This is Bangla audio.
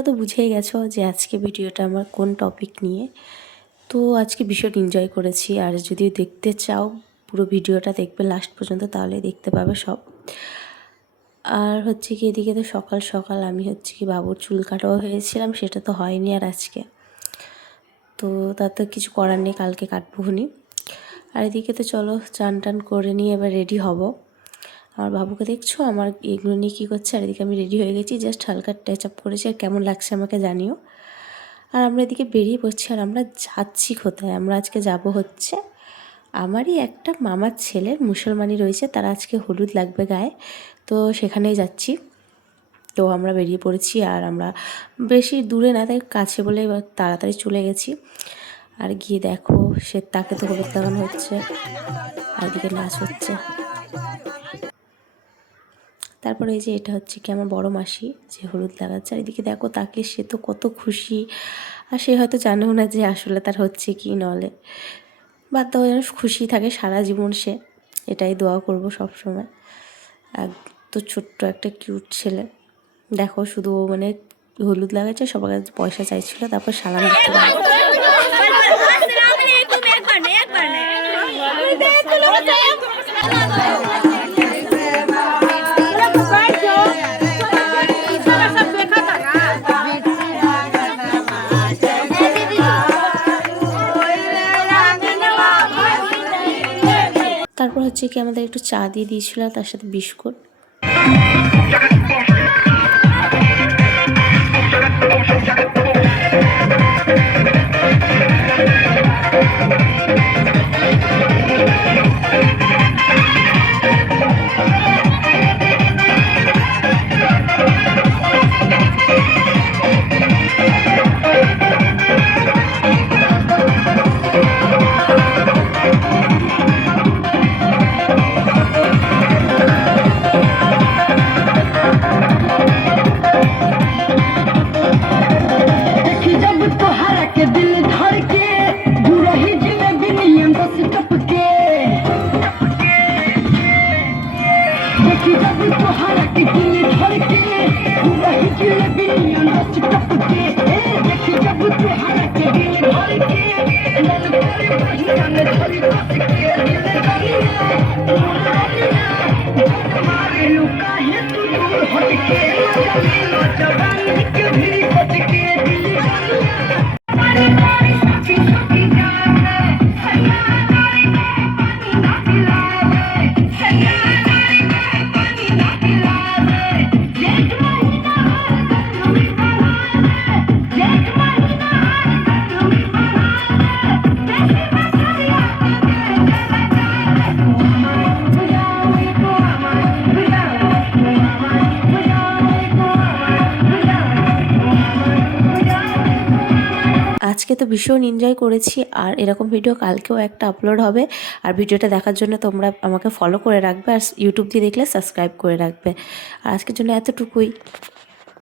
তোমরা তো বুঝেই গেছো যে আজকে ভিডিওটা আমার কোন টপিক নিয়ে। তো আজকে ভীষণ এনজয় করেছি, আর যদি দেখতে চাও পুরো ভিডিওটা দেখবে লাস্ট পর্যন্ত, তাহলে দেখতে পাবে সব। আর হচ্ছে কি এদিকে তো সকাল সকাল আমি হচ্ছে কি বাবুর চুল কাটাও হয়েছিলাম, সেটা তো হয়নি আর আজকে। তো তার তো কিছু করার নেই, কালকে কাটবো। আর এদিকে তো চলো চান টান করে নিয়ে এবার রেডি হব। আমার বাবুকে দেখছো আমার এগুলো নিয়ে কী করছে, আর এদিকে আমি রেডি হয়ে গেছি, জাস্ট হালকা টাচ আপ করেছি। আর কেমন লাগছে আমাকে জানিও। আর আমরা এদিকে বেরিয়ে পড়ছি, আর আমরা যাচ্ছি কোথায়? আমরা আজকে যাব হচ্ছে আমারই একটা মামার ছেলের মুসলমানি রয়েছে, তারা আজকে হলুদ লাগবে গায়ে, তো সেখানেই যাচ্ছি। তো আমরা বেরিয়ে পড়েছি, আর আমরা বেশি দূরে না, তাই কাছে বলে এবার তাড়াতাড়ি চলে গেছি। আর গিয়ে দেখো তাকে তো হলুদ লাগানো হচ্ছে, আর এদিকে নাচ হচ্ছে। তারপরে এই যে এটা হচ্ছে কি আমার বড় মাসি যে হলুদ লাগাচ্ছে, আর এদিকে দেখো তাকে, সে তো কত খুশি। আর সে হয়তো জানেও না যে আসলে তার হচ্ছে কি, নলে বাদ দাও, যেন খুশি থাকে সারা জীবন সে, এটাই দোয়া করব সব সময়। আর তো ছোট্ট একটা কিউট ছেলে, দেখো শুধু মানে হলুদ লাগাচ্ছে, সবার কাছে পয়সা চাইছিল, তারপর সালাম দিতে পারে। তারপর হচ্ছে কি আমাদের একটু চা দিয়ে দিয়েছিল, তার সাথে বিস্কুট। আজকে তো ভীষণ এনজয় করেছি, আর এরকম ভিডিও কালকেও একটা আপলোড হবে। আর ভিডিওটা দেখার জন্য তোমরা আমাকে ফলো করে রাখবে, আর ইউটিউব দিয়ে দেখলে সাবস্ক্রাইব করে রাখবে। আর আজকের জন্য এতটুকুই।